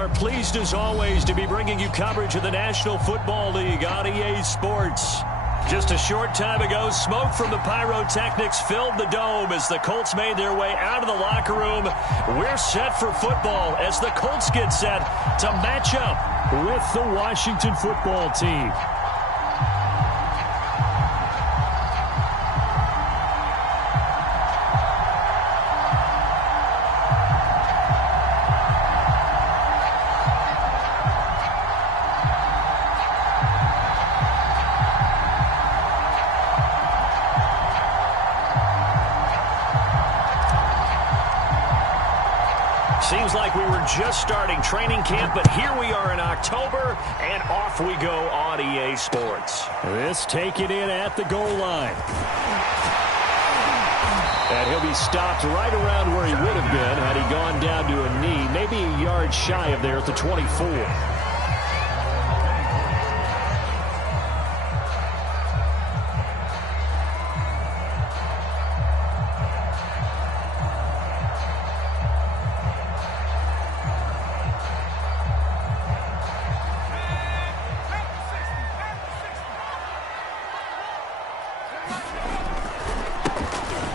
are pleased as always to be bringing you coverage of the National Football League on EA Sports. Just a short time ago, smoke from the pyrotechnics filled the dome as the Colts made their way out of the locker room. We're set for football as the Colts get set to match up with the Washington football team. Seems like we were just starting training camp, but here we are in October, and off we go on EA Sports. This taken in at the goal line. And he'll be stopped right around where he would have been had he gone down to a knee, maybe a yard shy of there at the 24.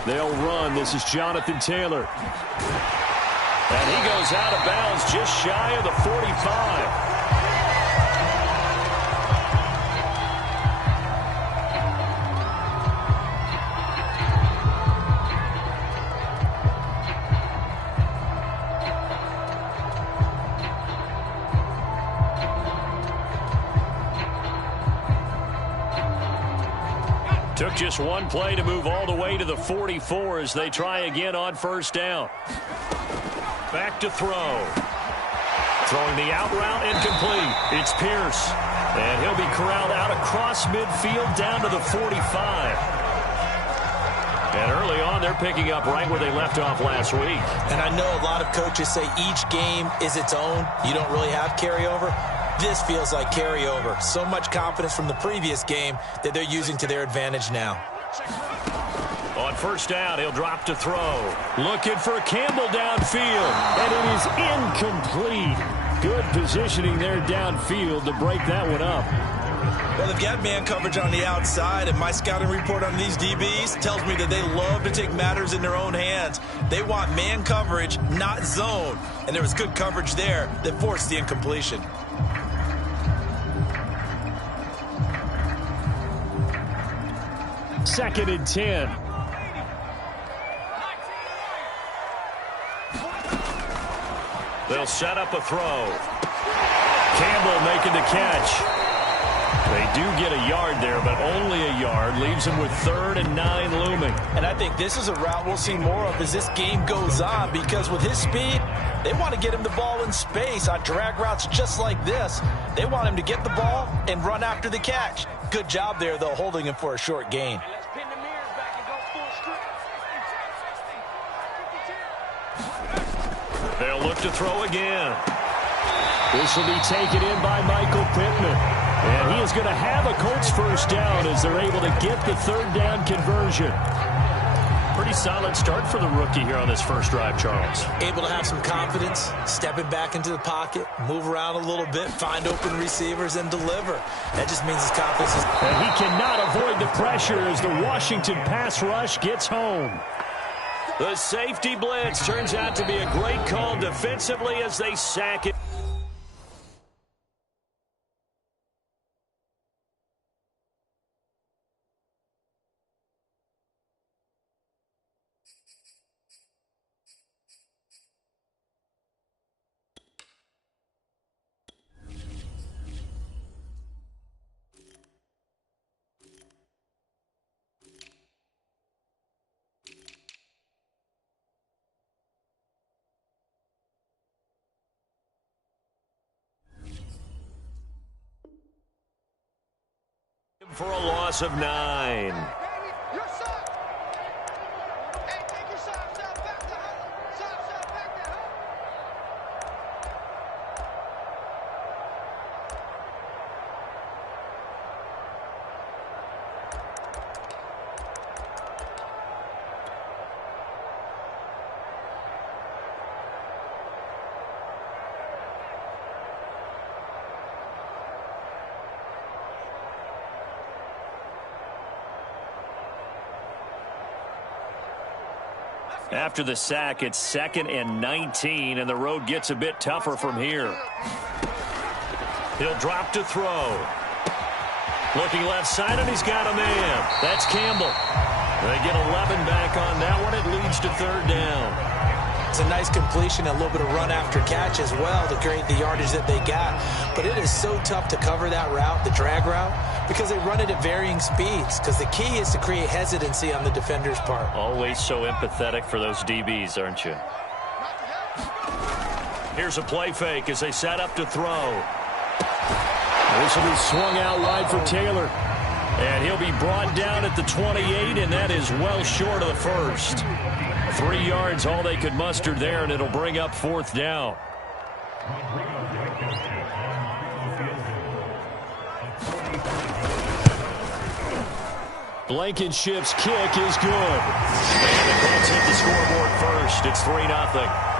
They'll run. This is Jonathan Taylor. And he goes out of bounds just shy of the 45. Took just one play to move all the way to the 44 as they try again on first down. Back to throw. Throwing the out route incomplete. It's Pierce. And he'll be corralled out across midfield down to the 45. And early on, they're picking up right where they left off last week. And I know a lot of coaches say each game is its own. You don't really have carryover. This feels like carryover. So much confidence from the previous game that they're using to their advantage now. On first down, he'll drop to throw. Looking for Campbell downfield. And it is incomplete. Good positioning there downfield to break that one up. Well, they've got man coverage on the outside, and my scouting report on these DBs tells me that they love to take matters in their own hands. They want man coverage, not zone. And there was good coverage there that forced the incompletion. Second and 10. They'll set up a throw. Campbell making the catch. They do get a yard there, but only a yard. Leaves them with 3rd and 9 looming. And I think this is a route we'll see more of as this game goes on, because with his speed, they want to get him the ball in space on drag routes just like this. They want him to get the ball and run after the catch. Good job there, though, holding him for a short gain. They'll look to throw again. This will be taken in by Michael Pittman. And he is going to have a Colts first down as they're able to get the 3rd down conversion. Pretty solid start for the rookie here on this first drive, Charles. Able to have some confidence, stepping back into the pocket, move around a little bit, find open receivers, and deliver. That just means his confidence is... And he cannot avoid the pressure as the Washington pass rush gets home. The safety blitz turns out to be a great call defensively as they sack it. For a loss of 9. After the sack, it's 2nd and 19, and the road gets a bit tougher from here. He'll drop to throw. Looking left side, and he's got a man. That's Campbell. They get 11 back on that one. It leads to 3rd down. It's a nice completion, a little bit of run after catch as well to create the yardage that they got. But it is so tough to cover that route, the drag route, because they run it at varying speeds. Because the key is to create hesitancy on the defender's part. Always so empathetic for those DBs, aren't you? Here's a play fake as they set up to throw. This will be swung out wide for Taylor. And he'll be brought down at the 28, and that is well short of the first. 3 yards, all they could muster there, and it'll bring up 4th down. Blankenship's kick is good. And the Colts hit the scoreboard first. It's 3-0.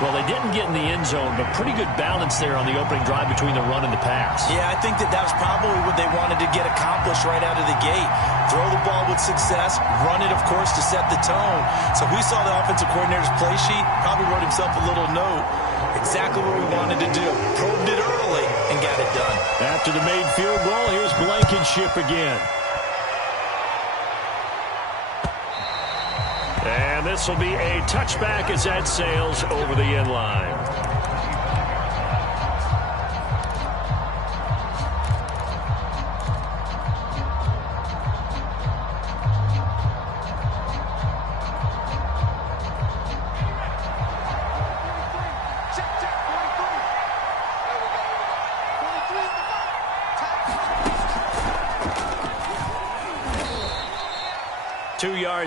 Well, they didn't get in the end zone, but pretty good balance there on the opening drive between the run and the pass. Yeah, I think that was probably what they wanted to get accomplished right out of the gate. Throw the ball with success, run it, of course, to set the tone. So we saw the offensive coordinator's play sheet, probably wrote himself a little note. Exactly what we wanted to do. Probed it early and got it done. After the made field goal, here's Blankenship again. And this will be a touchback as that sails over the end line.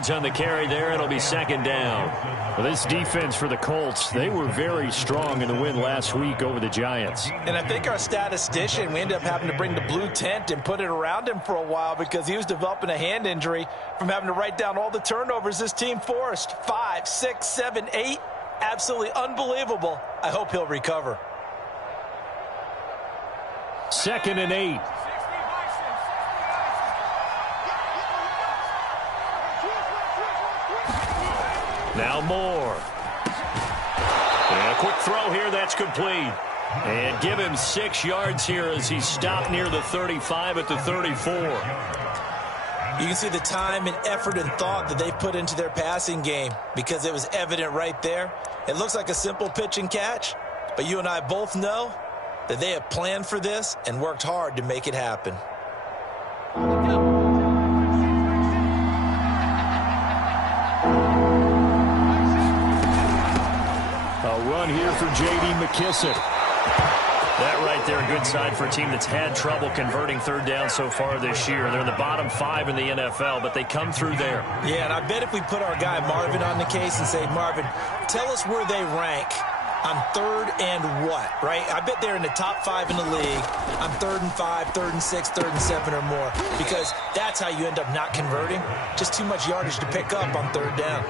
On the carry there, it'll be 2nd down. Well, this defense for the Colts, they were very strong in the win last week over the Giants. And I think our statistician, we ended up having to bring the blue tent and put it around him for a while because he was developing a hand injury from having to write down all the turnovers this team forced. 5, 6, 7, 8. Absolutely unbelievable. I hope he'll recover. 2nd and 8. Now Moore. And a quick throw here, that's complete. And give him 6 yards here as he stopped near the 35 at the 34. You can see the time and effort and thought that they put into their passing game because it was evident right there. It looks like a simple pitch and catch, but you and I both know that they have planned for this and worked hard to make it happen. Here for J.D. McKissic. That right there, a good side for a team that's had trouble converting 3rd down so far this year. They're in the bottom 5 in the NFL, but they come through there. Yeah, and I bet if we put our guy Marvin on the case and say, Marvin, tell us where they rank on 3rd and what, right? I bet they're in the top 5 in the league on 3rd and 5, 3rd and 6, 3rd and 7 or more, because that's how you end up not converting. Just too much yardage to pick up on 3rd down.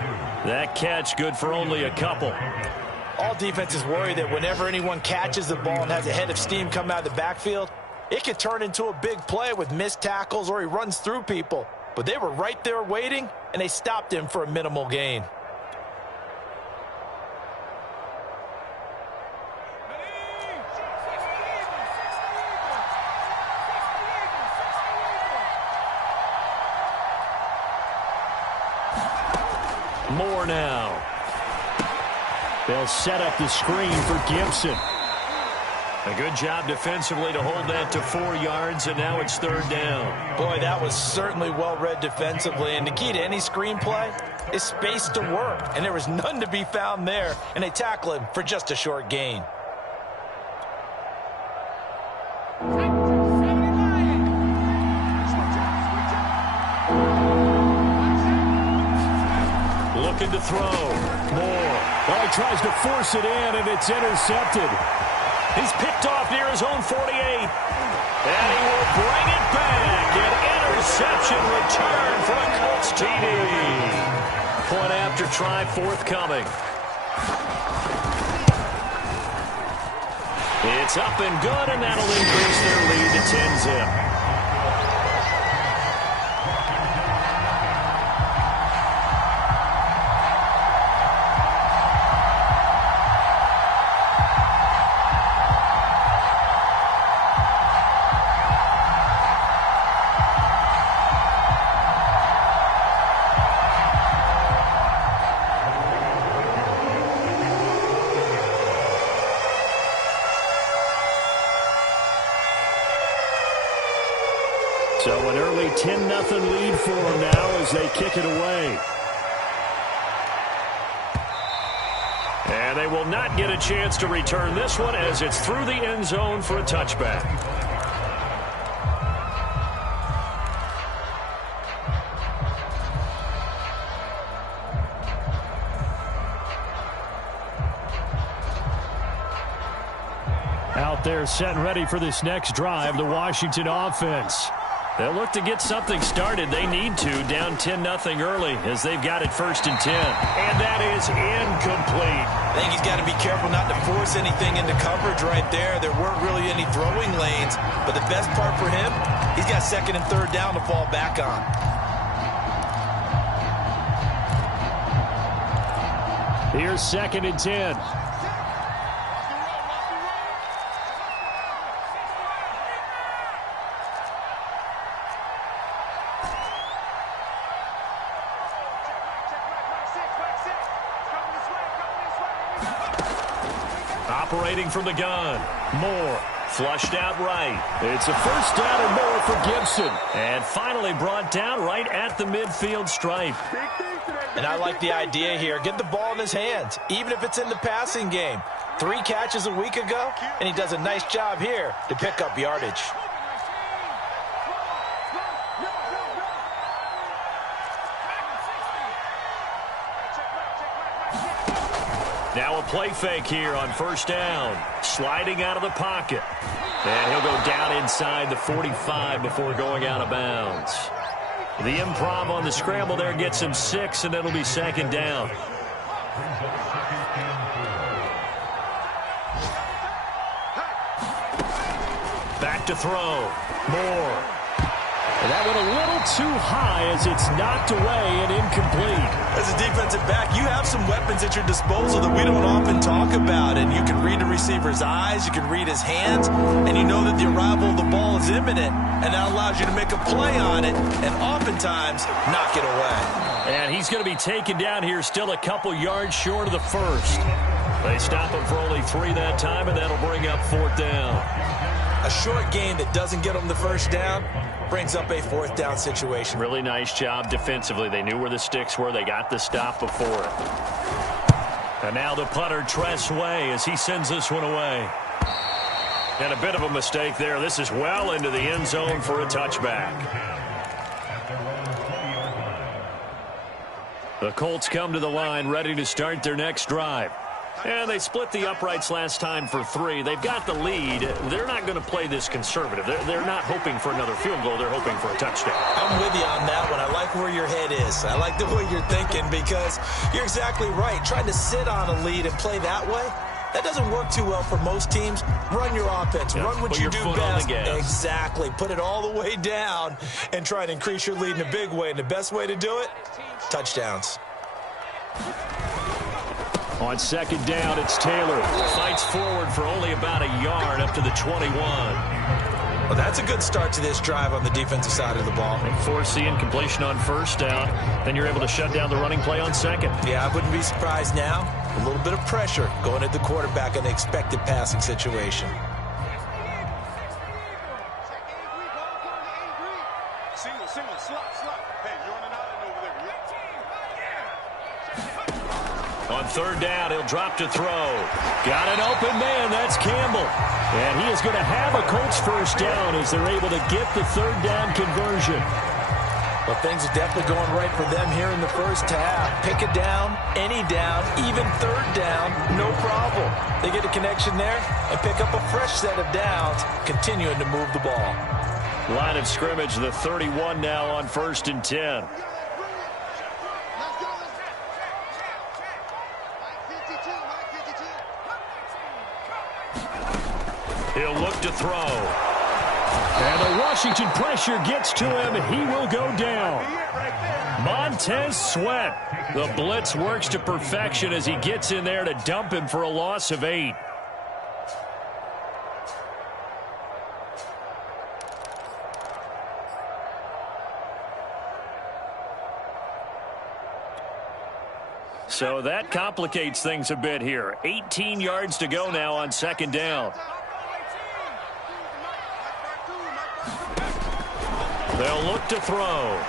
That catch good for only a couple. All defenses worry that whenever anyone catches the ball and has a head of steam come out of the backfield, it could turn into a big play with missed tackles or he runs through people. But they were right there waiting, and they stopped him for a minimal gain. Moore now. They'll set up the screen for Gibson. A good job defensively to hold that to 4 yards, and now it's 3rd down. Boy, that was certainly well-read defensively, and the key to any screenplay is space to work, and there was none to be found there, and they tackle him for just a short gain. Looking to throw. Moore. Well, he tries to force it in, and it's intercepted. He's picked off near his own 48. And he will bring it back. An interception return for a Colts TD. Point after try forthcoming. It's up and good, and that'll increase their lead to 10-zip. 10-0 lead for them now as they kick it away. And they will not get a chance to return this one as it's through the end zone for a touchback. Out there set and ready for this next drive, the Washington offense. They'll look to get something started. They need to, down 10-0 early as they've got it 1st and 10. And that is incomplete. I think he's got to be careful not to force anything into coverage right there. There weren't really any throwing lanes. But the best part for him, he's got 2nd and 3rd down to fall back on. Here's 2nd and 10. Operating from the gun. Moore flushed out right. It's a 1st down and more for Gibson. And finally brought down right at the midfield stripe. And I like the idea here. Get the ball in his hands, even if it's in the passing game. 3 catches a week ago, and he does a nice job here to pick up yardage. Now a play fake here on 1st down. Sliding out of the pocket. And he'll go down inside the 45 before going out of bounds. The improv on the scramble there gets him 6, and it'll be 2nd down. Back to throw. Moore. And that went a little too high as it's knocked away and incomplete. As a defensive back, you have some weapons at your disposal that we don't often talk about. And you can read a receiver's eyes, you can read his hands, and you know that the arrival of the ball is imminent. And that allows you to make a play on it and oftentimes knock it away. And he's going to be taken down here still a couple yards short of the 1st. They stop him for only 3 that time, and that'll bring up 4th down. A short gain that doesn't get them the 1st down brings up a 4th down situation. Really nice job defensively. They knew where the sticks were. They got the stop before it. And now the punter, Tress Way, as he sends this one away. And a bit of a mistake there. This is well into the end zone for a touchback. The Colts come to the line ready to start their next drive. And they split the uprights last time for 3. They've got the lead. They're not going to play this conservative. They're not hoping for another field goal. They're hoping for a touchdown. I'm with you on that one. I like where your head is. I like the way you're thinking because you're exactly right. Trying to sit on a lead and play that way, that doesn't work too well for most teams. Run your offense. Run what you do best. Exactly. Put it all the way down and try to increase your lead in a big way. And the best way to do it, touchdowns. On 2nd down, it's Taylor. Fights forward for only about a yard up to the 21. Well, that's a good start to this drive on the defensive side of the ball. They force the incompletion on 1st down. Then you're able to shut down the running play on 2nd. Yeah, I wouldn't be surprised now. A little bit of pressure going at the quarterback in an expected passing situation. On 3rd down, he'll drop to throw. Got an open man. That's Campbell. And he is going to have a Colts 1st down as they're able to get the 3rd down conversion. Well, things are definitely going right for them here in the 1st half. Pick a down, any down, even 3rd down, no problem. They get a connection there and pick up a fresh set of downs, continuing to move the ball. Line of scrimmage, the 31 now on 1st and 10. He'll look to throw. And the Washington pressure gets to him. He will go down. Montez Sweat. The blitz works to perfection as he gets in there to dump him for a loss of 8. So that complicates things a bit here. 18 yards to go now on 2nd down. They'll look to throw.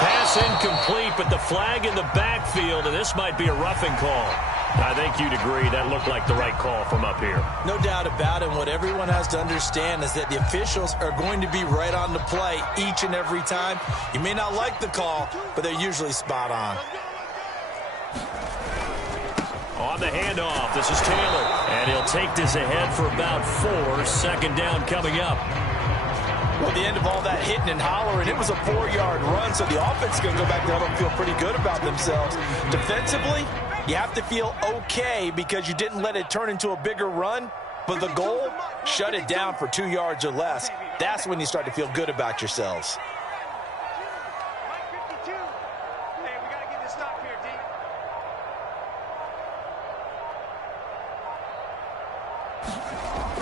Pass incomplete, but the flag in the backfield, and this might be a roughing call. I think you'd agree that looked like the right call from up here. No doubt about it. What everyone has to understand is that the officials are going to be right on the play each and every time. You may not like the call, but they're usually spot on. On the handoff, this is Taylor. And he'll take this ahead for about 4. Second down coming up. Well, at the end of all that hitting and hollering, it was a 4-yard run, so the offense is going to go back there and feel pretty good about themselves. Defensively, you have to feel okay because you didn't let it turn into a bigger run, but the goal, shut it down for 2 yards or less. That's when you start to feel good about yourselves.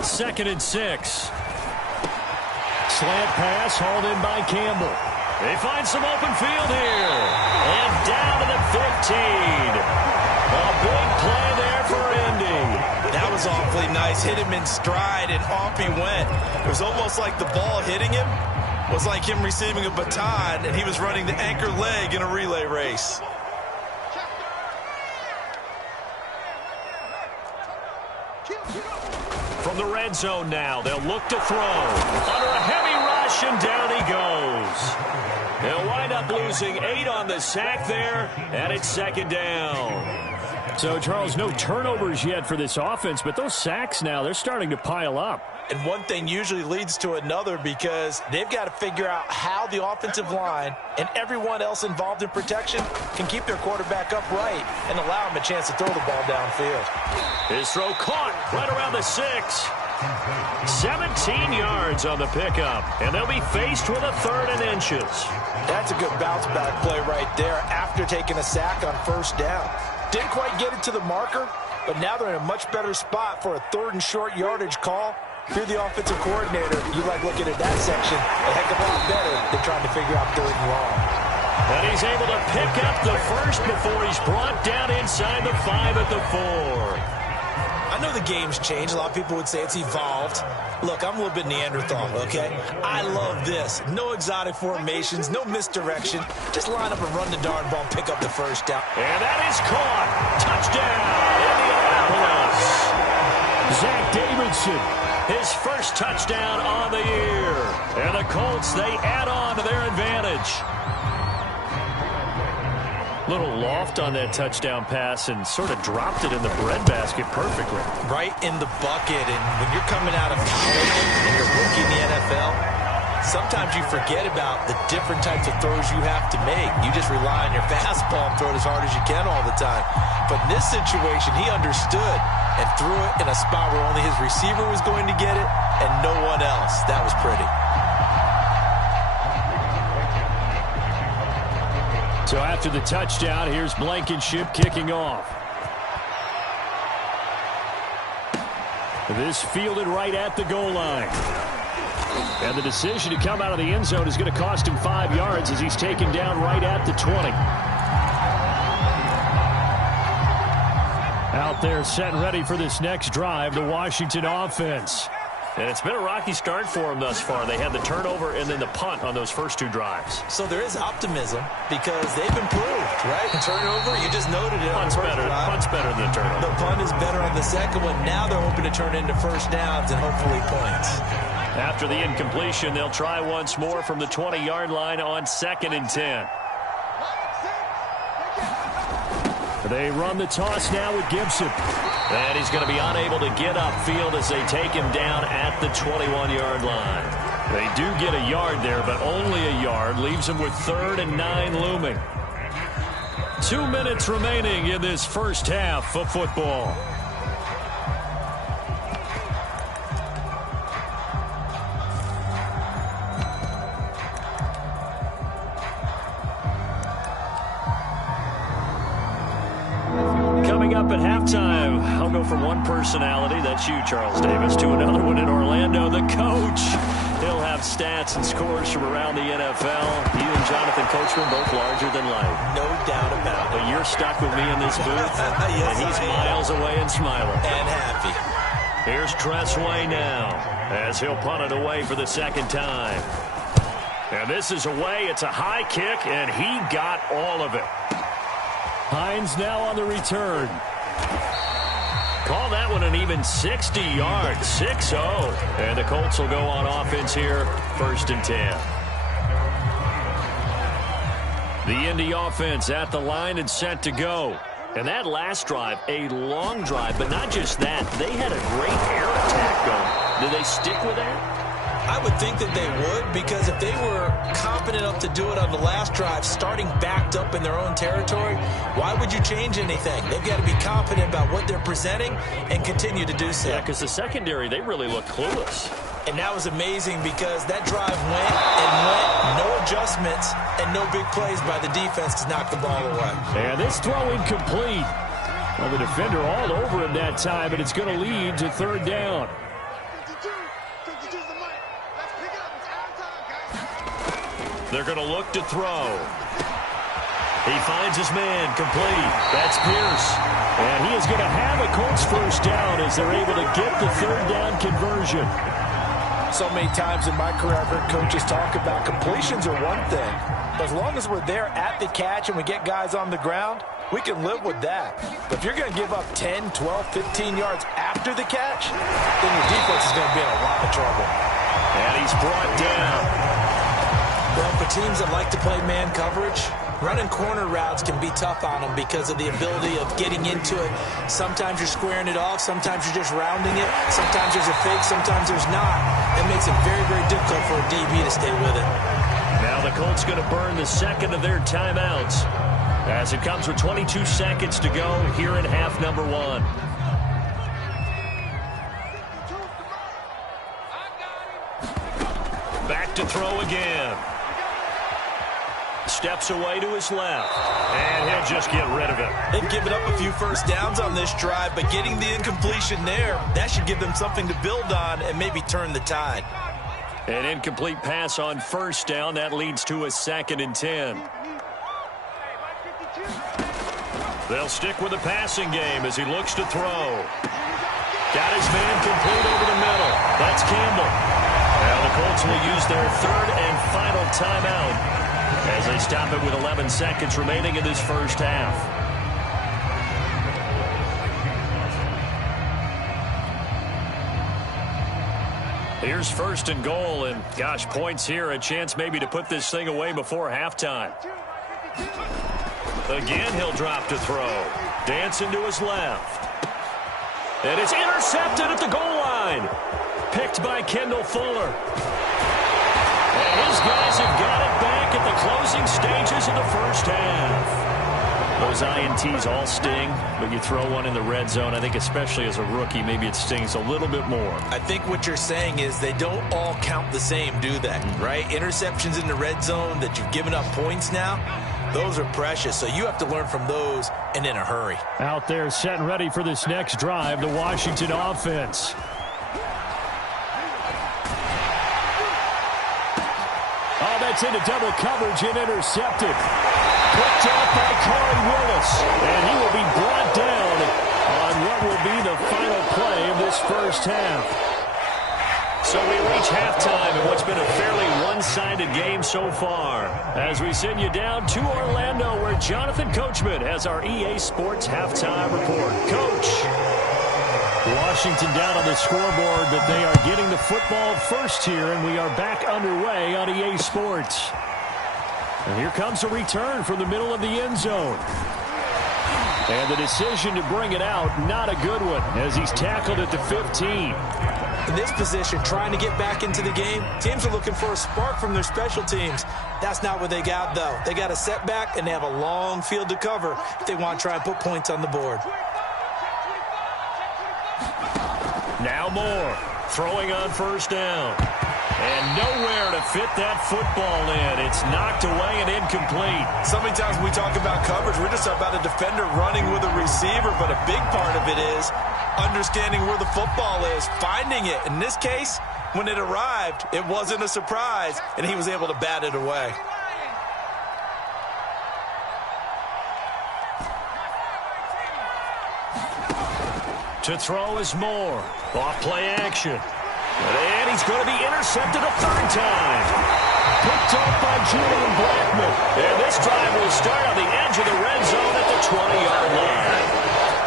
Second and 6. Slant pass hauled in by Campbell. They find some open field here. And down to the 15. A big play there for Indy. That was awfully nice. Hit him in stride, and off he went. It was almost like the ball hitting him was like him receiving a baton, and he was running the anchor leg in a relay race. From the red zone now, they'll look to throw. Under a heavy rush, and down he goes. They'll wind up losing 8 on the sack there, and it's second down. So, Charles, no turnovers yet for this offense, but those sacks now, they're starting to pile up. And one thing usually leads to another because they've got to figure out how the offensive line and everyone else involved in protection can keep their quarterback upright and allow him a chance to throw the ball downfield. His throw caught right around the 6. 17 yards on the pickup, and they'll be faced with a 3rd and inches. That's a good bounce-back play right there after taking a sack on first down. Didn't quite get it to the marker, but now they're in a much better spot for a 3rd and short yardage call. If you're the offensive coordinator, you like looking at that section a heck of a lot better than trying to figure out 3rd and long. And he's able to pick up the first before he's brought down inside the 5 at the 4. I know the game's changed. A lot of people would say it's evolved. Look, I'm a little bit Neanderthal, okay? I love this. No exotic formations, no misdirection. Just line up and run the darn ball, pick up the first down. And that is caught. Touchdown, Indianapolis. Zach Davidson, his first touchdown on the year. And the Colts, they add on to their advantage. Little loft on that touchdown pass and sort of dropped it in the breadbasket perfectly. Right in the bucket. And when you're coming out of college and you're rookie in the NFL, sometimes you forget about the different types of throws you have to make. You just rely on your fastball and throw it as hard as you can all the time. But in this situation, he understood and threw it in a spot where only his receiver was going to get it and no one else. That was pretty. So after the touchdown, here's Blankenship kicking off. This fielded right at the goal line. And the decision to come out of the end zone is going to cost him 5 yards as he's taken down right at the 20. Out there set and ready for this next drive, the Washington offense. And it's been a rocky start for them thus far. They had the turnover and then the punt on those first 2 drives. So there is optimism because they've improved, right? Turnover, you just noted it. Punt's better than the turnover. The punt is better on the second one. Now they're hoping to turn into first downs and hopefully points. After the incompletion, they'll try once more from the 20-yard line on 2nd and 10. They run the toss now with Gibson. And he's going to be unable to get upfield as they take him down at the 21-yard line. They do get a yard there, but only a yard. Leaves him with 3rd and 9 looming. 2 minutes remaining in this first half of football. Coming up at halftime, I'll go from one personality, that's you, Charles Davis, to another one in Orlando, the coach. He'll have stats and scores from around the NFL. You and Jonathan Coachman, both larger than life. No doubt about it. But you're stuck with me in this booth, yes, and he's miles away and smiling. And happy. Here's Tress Way now, as he'll punt it away for the second time. And this is away. It's a high kick, and he got all of it. Hines now on the return. Call that one an even 60 yards, 6-0. And the Colts will go on offense here, 1st and 10. The Indy offense at the line and set to go. And that last drive, a long drive, but not just that. They had a great air attack going. Did they stick with that? I would think that they would, because if they were confident enough to do it on the last drive, starting backed up in their own territory, why would you change anything? They've got to be confident about what they're presenting and continue to do so. Yeah, because the secondary, they really look clueless. And that was amazing because that drive went and went, no adjustments, and no big plays by the defense to knock the ball away. And this throw incomplete. Well, the defender all over him that time, and it's going to lead to 3rd down. They're going to look to throw. He finds his man, complete. That's Pierce. And he is going to have a Colts 1st down as they're able to get the 3rd down conversion. So many times in my career, I've heard coaches talk about completions are one thing. As long as we're there at the catch and we get guys on the ground, we can live with that. But if you're going to give up 10, 12, 15 yards after the catch, then your defense is going to be in a lot of trouble. And he's brought down. Well, for teams that like to play man coverage, running corner routes can be tough on them because of the ability of getting into it. Sometimes you're squaring it off. Sometimes you're just rounding it. Sometimes there's a fake. Sometimes there's not. It makes it very, very difficult for a DB to stay with it. Now the Colts going to burn the second of their timeouts as it comes with 22 seconds to go here in half number 1. Back to throw again. Steps away to his left, and he'll just get rid of it. They've given up a few first downs on this drive, but getting the incompletion there, that should give them something to build on and maybe turn the tide. An incomplete pass on 1st down. That leads to a 2nd and 10. They'll stick with the passing game as he looks to throw. Got his man complete over the middle. That's Campbell. Now the Colts will use their 3rd and final timeout as they stop it with 11 seconds remaining in this 1st half. Here's 1st and goal, and gosh, points here, a chance maybe to put this thing away before halftime. Again, he'll drop to throw. Dancing to his left. And it's intercepted at the goal line. Picked by Kendall Fuller. And his guys have got it back at the closing stages of the 1st half. Those INTs all sting, but you throw one in the red zone, I think especially as a rookie, maybe it stings a little bit more. I think what you're saying is they don't all count the same, do they? Right? Interceptions in the red zone that you've given up points now, those are precious. So you have to learn from those and in a hurry. Out there set and ready for this next drive, the Washington offense. Oh, that's into double coverage and intercepted. Picked off by Corey Willis. And he will be brought down on what will be the final play of this 1st half. So we reach halftime in what's been a fairly one-sided game so far. As we send you down to Orlando, where Jonathan Coachman has our EA Sports halftime report. Coach. Washington down on the scoreboard, but they are getting the football first here, and we are back underway on EA Sports. And here comes a return from the middle of the end zone. And the decision to bring it out, not a good one, as he's tackled at the 15. In this position, trying to get back into the game, teams are looking for a spark from their special teams. That's not what they got, though. They got a setback, and they have a long field to cover if they want to try and put points on the board. Now Moore, throwing on 1st down. And nowhere to fit that football in. It's knocked away and incomplete. So many times when we talk about coverage, we're just about a defender running with a receiver, but a big part of it is understanding where the football is, finding it. In this case, when it arrived, it wasn't a surprise, and he was able to bat it away. To throw is Moore. Off play action. And he's going to be intercepted a 3rd time. picked up by Julian Blackmon. And this drive will start on the edge of the red zone at the 20-yard line.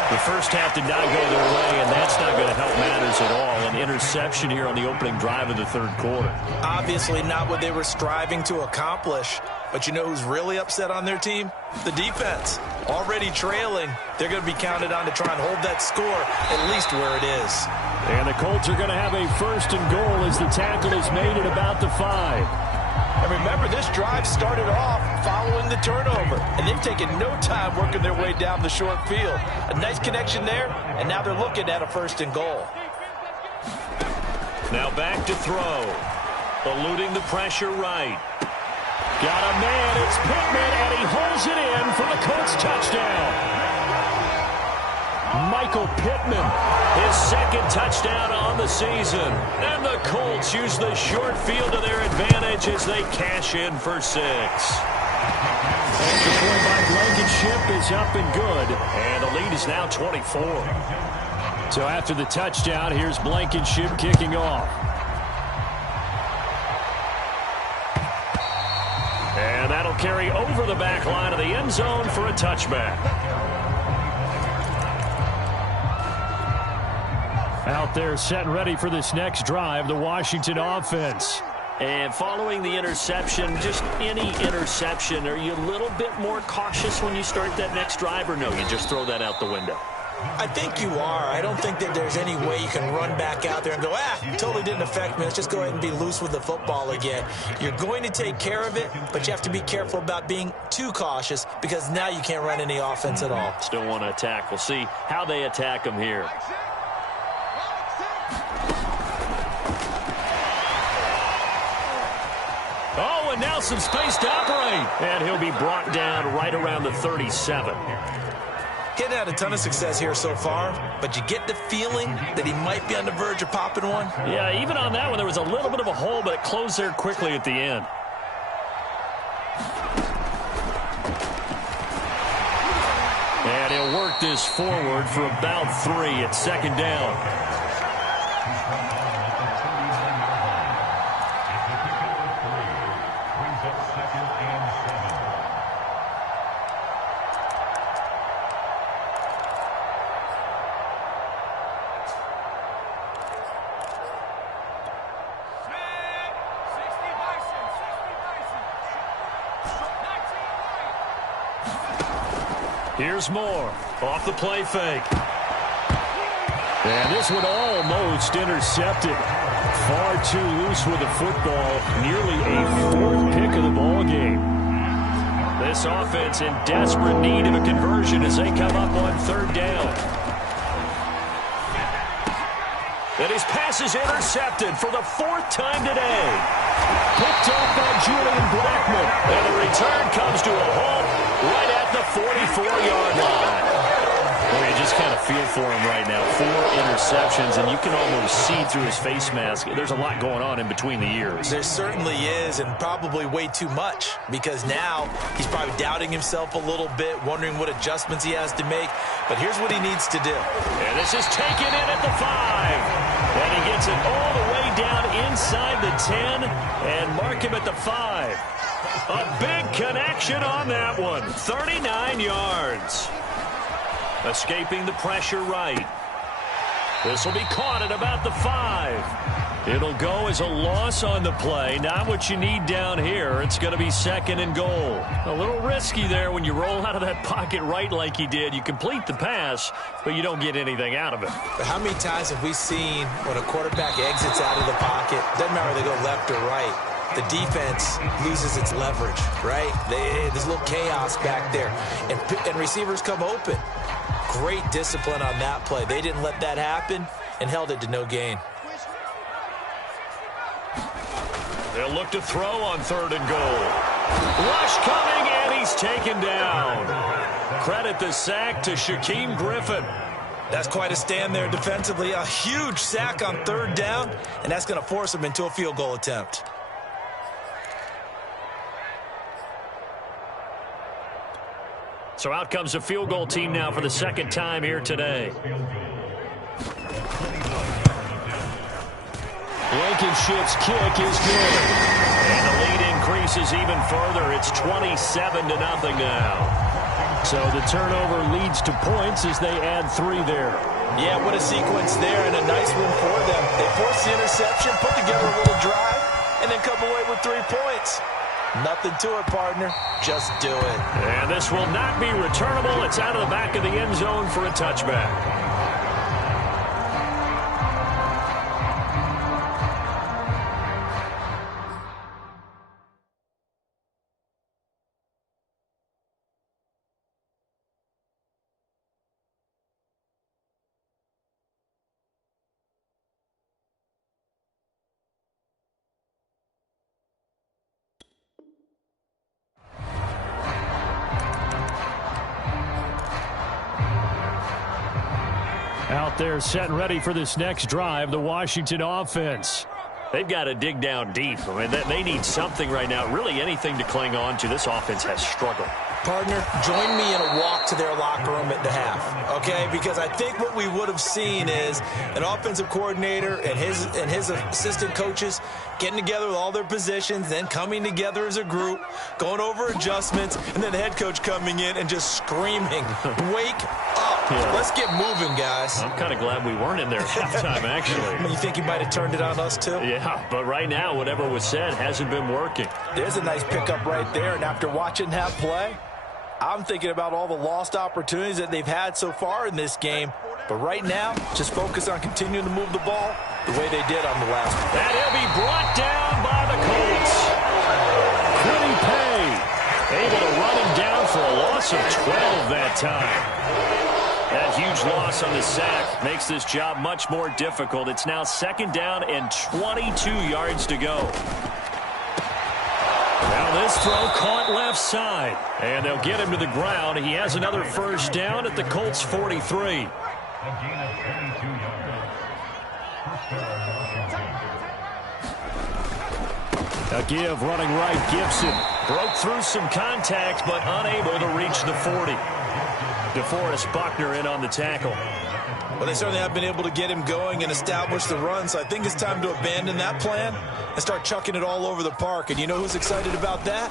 The first half did not go their way, and that's not going to help matters at all. An interception here on the opening drive of the third quarter. Obviously not what they were striving to accomplish. But you know who's really upset on their team? The defense. Already trailing. They're going to be counted on to try and hold that score at least where it is. And the Colts are going to have a first and goal as the tackle is made at about the 5. And remember, this drive started off following the turnover. And they've taken no time working their way down the short field. A nice connection there, and now they're looking at a first and goal. Now back to throw. Eluding the pressure right. Got a man, it's Pittman, and he holds it in for the Colts touchdown. Michael Pittman, his second touchdown on the season. And the Colts use the short field to their advantage as they cash in for 6. The play by Blankenship is up and good. And the lead is now 24. So after the touchdown, here's Blankenship kicking off. And that'll carry over the back line of the end zone for a touchback. Out there set and ready for this next drive, the Washington offense. And following the interception, just any interception, are you a little bit more cautious when you start that next drive, or no, you just throw that out the window? I think you are. I don't think that there's any way you can run back out there and go, totally didn't affect me. Let's just go ahead and be loose with the football again. You're going to take care of it, but you have to be careful about being too cautious because now you can't run any offense at all. Still want to attack. We'll see how they attack them here. Oh, and now some space to operate. And he'll be brought down right around the 37. Getting had a ton of success here so far, but you get the feeling that he might be on the verge of popping one. Yeah, even on that one, there was a little bit of a hole, but it closed there quickly at the end. And he'll work this forward for about 3 at second down. Here's Moore off the play fake. And this one almost intercepted. Far too loose with the football. Nearly a 4th pick of the ball game. This offense in desperate need of a conversion as they come up on 3rd down. And his pass is intercepted for the 4th time today. Picked up by Julian Blackmon. And the return comes to a halt right at the 44-yard line. Well, you just kind of feel for him right now. 4 interceptions, and you can almost see through his face mask. There's a lot going on in between the ears. There certainly is, and probably way too much, because now he's probably doubting himself a little bit, wondering what adjustments he has to make. But here's what he needs to do. And this is taken in at the 5. And he gets it all the way down inside the 10 and mark him at the 5. A big connection on that one. 39 yards. Escaping the pressure right. This will be caught at about the 5. It'll go as a loss on the play. Not what you need down here. It's going to be 2nd and goal. A little risky there when you roll out of that pocket right like he did. You complete the pass, but you don't get anything out of it. But how many times have we seen when a quarterback exits out of the pocket, doesn't matter whether they go left or right, the defense loses its leverage, right? There's a little chaos back there, and receivers come open. Great discipline on that play. They didn't let that happen and held it to no gain. They'll look to throw on 3rd and goal. Rush coming, and he's taken down. Credit the sack to Shaquem Griffin. That's quite a stand there defensively. A huge sack on 3rd down, and that's going to force him into a field goal attempt. So out comes the field goal team now for the 2nd time here today. Blankenship's kick is good. And the leading increases even further. It's 27-0 now. So the turnover leads to points as they add 3 there. Yeah, what a sequence there, and a nice win for them. They forced the interception, put together a little drive, and then come away with 3 points. Nothing to it, partner. Just do it. And this will not be returnable. It's out of the back of the end zone for a touchback. Out there set and ready for this next drive, the Washington offense. They've got to dig down deep. I mean, they need something right now, really anything to cling on to. This offense has struggled. Partner, join me in a walk to their locker room at the half, okay? Because I think what we would have seen is an offensive coordinator and his assistant coaches getting together with all their positions, then coming together as a group, going over adjustments, and then the head coach coming in and just screaming, "Wake up. Yeah. Let's get moving, guys." I'm kind of glad we weren't in there at halftime, actually. You think he might have turned it on us, too? Yeah, but right now, whatever was said hasn't been working. There's a nice pickup right there, and after watching that play, I'm thinking about all the lost opportunities that they've had so far in this game. But right now, just focus on continuing to move the ball the way they did on the last one. And he'll be brought down by the Colts. Kwity Paye able to run him down for a loss of 12 that time. That huge loss on the sack makes this job much more difficult. It's now 2nd down and 22 yards to go. Now this throw caught left side. And they'll get him to the ground. He has another 1st down at the Colts 43. A give running right, Gibson. Broke through some contact, but unable to reach the 40. DeForest Buckner in on the tackle. Well, they certainly have been able to get him going and establish the run, so I think it's time to abandon that plan and start chucking it all over the park. And you know who's excited about that?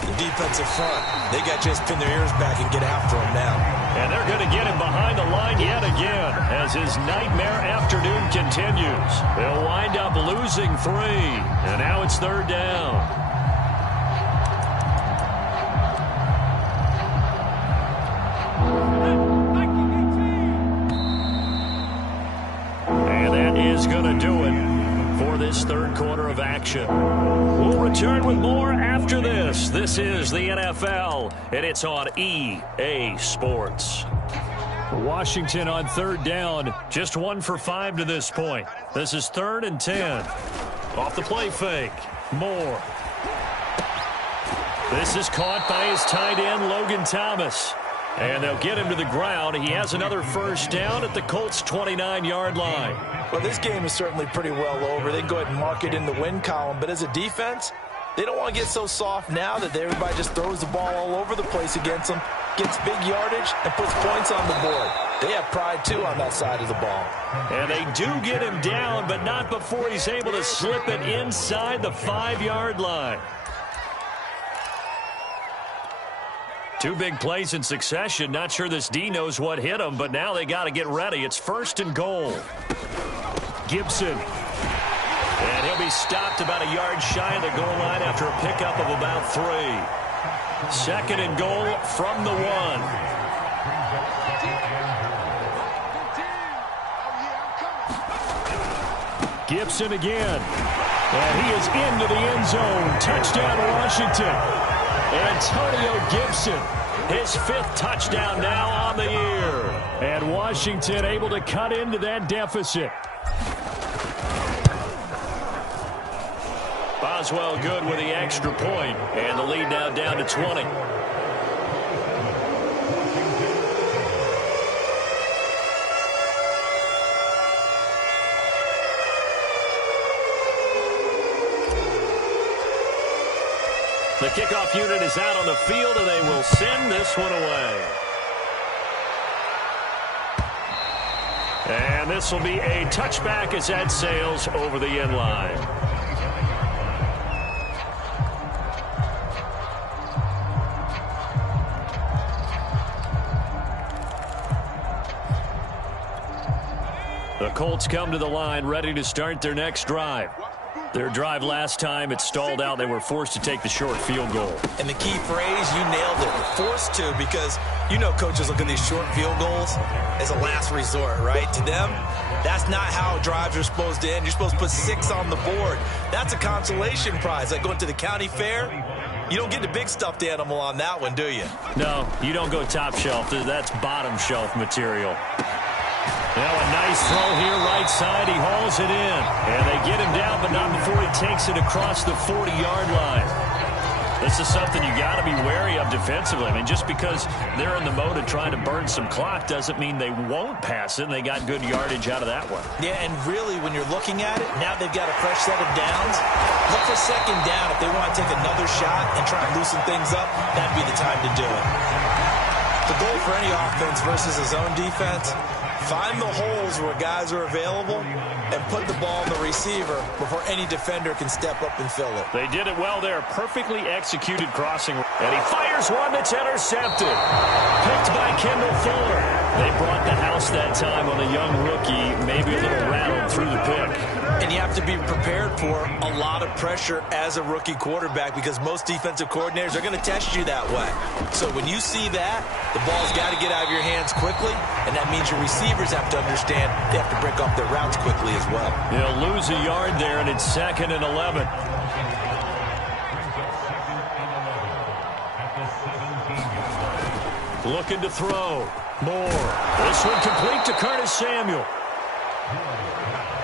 The defensive front. They got to just pin their ears back and get after him now. And they're going to get him behind the line yet again as his nightmare afternoon continues. They'll wind up losing 3, and now it's 3rd down. Is going to do it for this 3rd quarter of action. We'll return with more after this. This is the NFL, and it's on EA Sports. Washington on 3rd down. Just 1 for 5 to this point. This is 3rd and 10. Off the play fake. Moore. This is caught by his tight end, Logan Thomas. And they'll get him to the ground. He has another 1st down at the Colts' 29-yard line. Well, this game is certainly pretty well over. They can go ahead and mark it in the win column. But as a defense, they don't want to get so soft now that everybody just throws the ball all over the place against them, gets big yardage, and puts points on the board. They have pride, too, on that side of the ball. And they do get him down, but not before he's able to slip it inside the 5-yard line. 2 big plays in succession. Not sure this D knows what hit him, but now they got to get ready. It's 1st and goal. Gibson. And he'll be stopped about a yard shy of the goal line after a pickup of about 3. 2nd and goal from the 1. Gibson again. And he is into the end zone. Touchdown, Washington. Antonio Gibson, his 5th touchdown now on the year. And Washington able to cut into that deficit. Boswell good with the extra point, and the lead now down to 20. The kickoff unit is out on the field, and they will send this one away. And this will be a touchback as that sails over the end line. The Colts come to the line ready to start their next drive. Their drive last time, it stalled out. They were forced to take the short field goal. And the key phrase, you nailed it, forced to, because you know coaches look at these short field goals as a last resort, right? To them, that's not how drives are supposed to end. You're supposed to put 6 on the board. That's a consolation prize. Like going to the county fair, you don't get the big stuffed animal on that one, do you? No, you don't go top shelf. That's bottom shelf material. Now a nice throw here right side. He hauls it in. And they get him down, but not before he takes it across the 40-yard line. This is something you got to be wary of defensively. I mean, just because they're in the mode of trying to burn some clock doesn't mean they won't pass it, and they got good yardage out of that one. Yeah, and really, when you're looking at it, now they've got a fresh set of downs. Look for second down. If they want to take another shot and try and loosen things up, that'd be the time to do it. The goal for any offense versus a zone defense, find the holes where guys are available and put the ball in the receiver before any defender can step up and fill it. They did it well there. Perfectly executed crossing. And he fires one that's intercepted. Picked by Kendall Fuller. They brought the house that time on a young rookie. Maybe a little rattled through the pick. And you have to be prepared for a lot of pressure as a rookie quarterback because most defensive coordinators are going to test you that way. So when you see that, the ball's got to get out of your hands quickly, and that means your receivers have to understand they have to break off their routes quickly as well. They'll lose a yard there, and it's 2nd and 11. Looking to throw. Moore. This one complete to Curtis Samuel.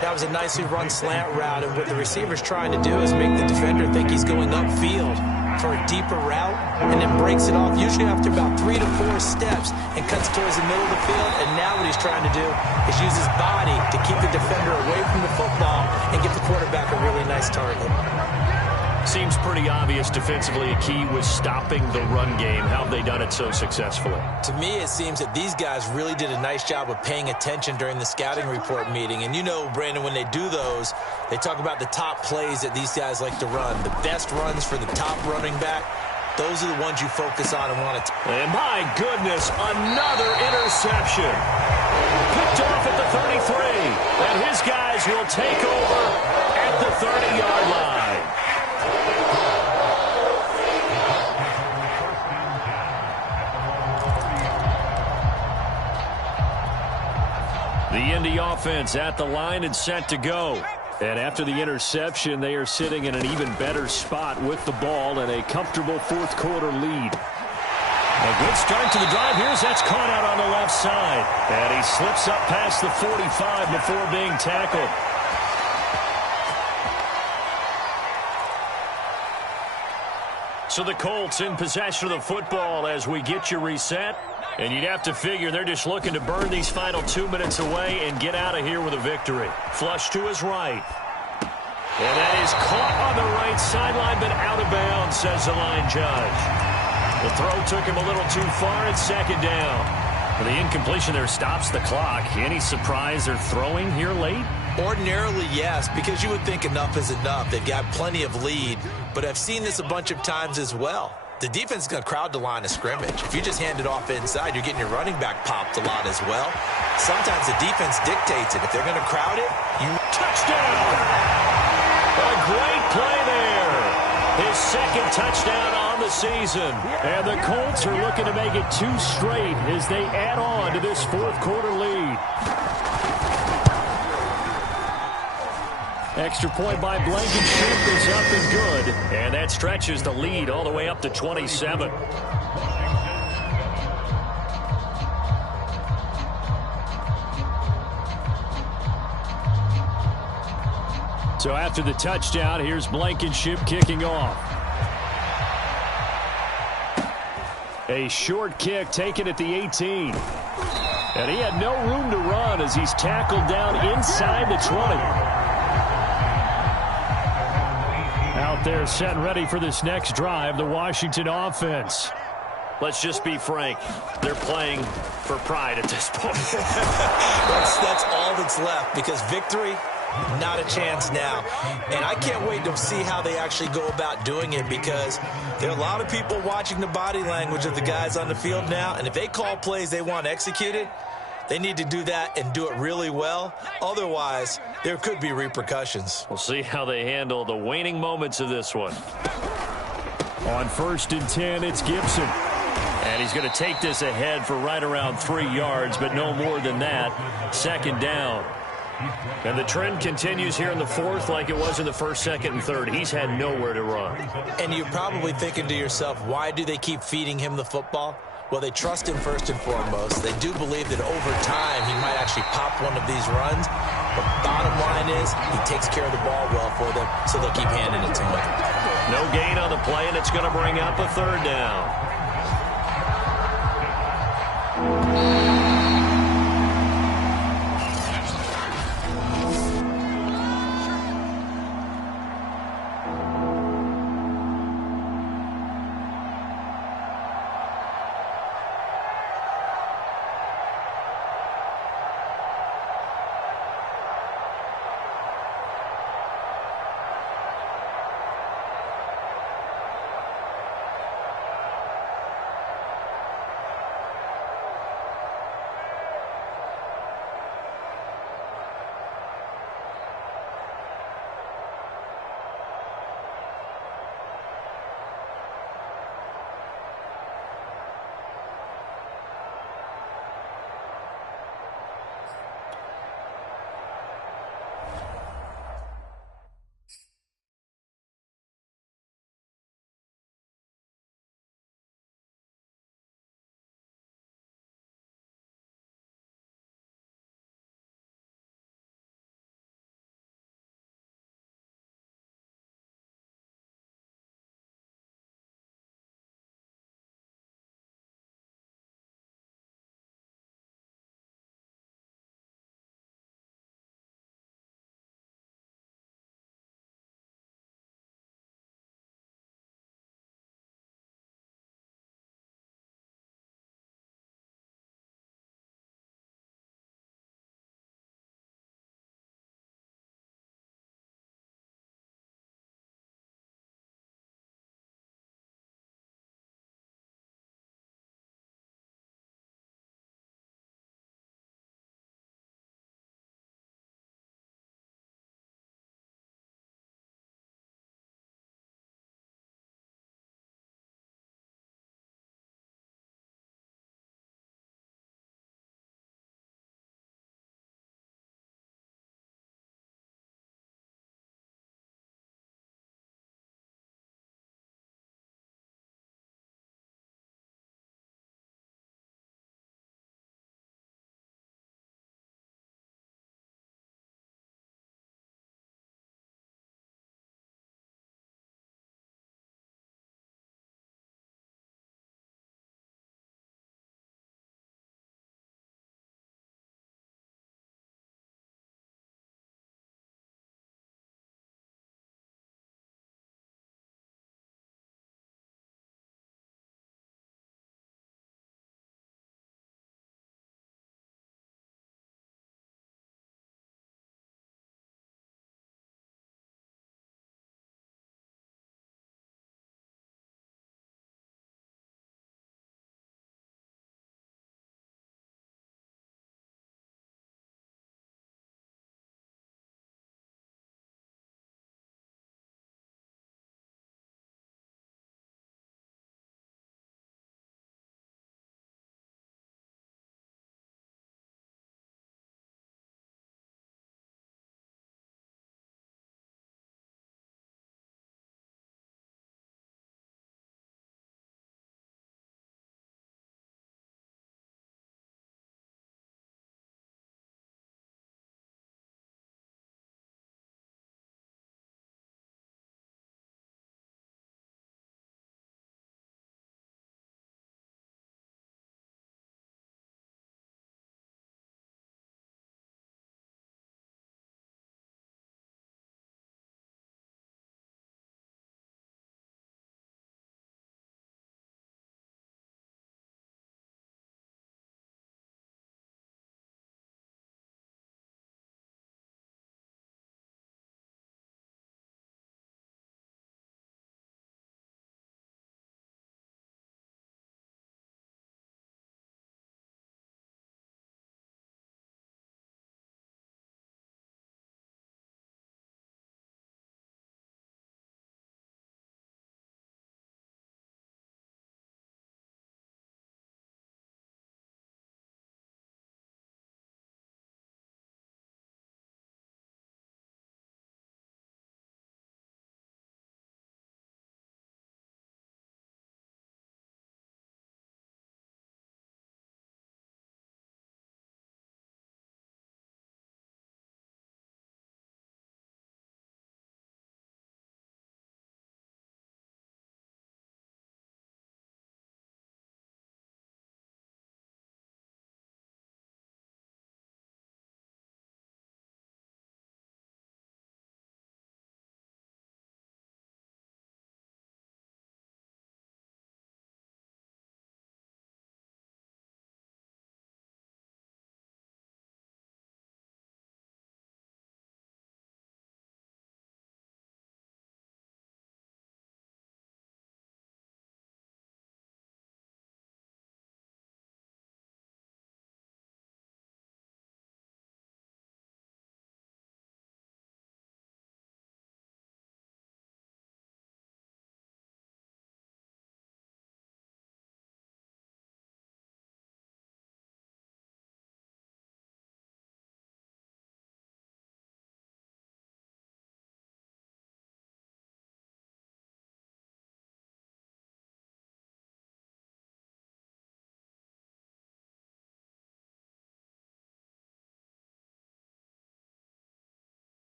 That was a nicely run slant route, and what the receiver's trying to do is make the defender think he's going upfield for a deeper route, and then breaks it off, usually after about 3 to 4 steps, and cuts towards the middle of the field. And now what he's trying to do is use his body to keep the defender away from the football and give the quarterback a really nice target. Seems pretty obvious defensively a key was stopping the run game. How have they done it so successfully? To me, it seems that these guys really did a nice job of paying attention during the scouting report meeting. And you know, Brandon, when they do those, they talk about the top plays that these guys like to run. The best runs for the top running back, those are the ones you focus on and want to. And my goodness, another interception. Picked off at the 33. And his guys will take over at the 30-yard line. The Indy offense at the line and set to go. And after the interception, they are sitting in an even better spot with the ball and a comfortable fourth quarter lead. A good start to the drive. Here's that's caught out on the left side. And he slips up past the 45 before being tackled. So the Colts in possession of the football as we get you reset. And you'd have to figure they're just looking to burn these final 2 minutes away and get out of here with a victory. Flush to his right. And that is caught on the right sideline, but out of bounds, says the line judge. The throw took him a little too far at 2nd down. The incompletion there stops the clock. Any surprise they're throwing here late? Ordinarily, yes, because you would think enough is enough. They've got plenty of lead, but I've seen this a bunch of times as well. The defense is going to crowd the line of scrimmage. If you just hand it off inside, you're getting your running back popped a lot as well. Sometimes the defense dictates it. If they're going to crowd it, you... Touchdown! A great play there. His 2nd touchdown on the season. And the Colts are looking to make it 2 straight as they add on to this fourth quarter lead. Extra point by Blankenship is up and good. And that stretches the lead all the way up to 27. So after the touchdown, here's Blankenship kicking off. A short kick taken at the 18. And he had no room to run as he's tackled down inside the 20. Out there set and ready for this next drive, the Washington offense. Let's just be frank. They're playing for pride at this point. that's all that's left because victory, not a chance now. And I can't wait to see how they actually go about doing it because there are a lot of people watching the body language of the guys on the field now. And if they call plays they want executed, They need to do that and do it really well. Otherwise, there could be repercussions. We'll see how they handle the waning moments of this one. On 1st and 10, it's Gibson. And he's going to take this ahead for right around 3 yards, but no more than that. 2nd down. And the trend continues here in the 4th like it was in the 1st, 2nd, and 3rd. He's had nowhere to run. And you're probably thinking to yourself, why do they keep feeding him the football? Well, they trust him first and foremost. They do believe that over time he might actually pop one of these runs. But bottom line is he takes care of the ball well for them, so they'll keep handing it to him. No gain on the play, and it's going to bring up a 3rd down.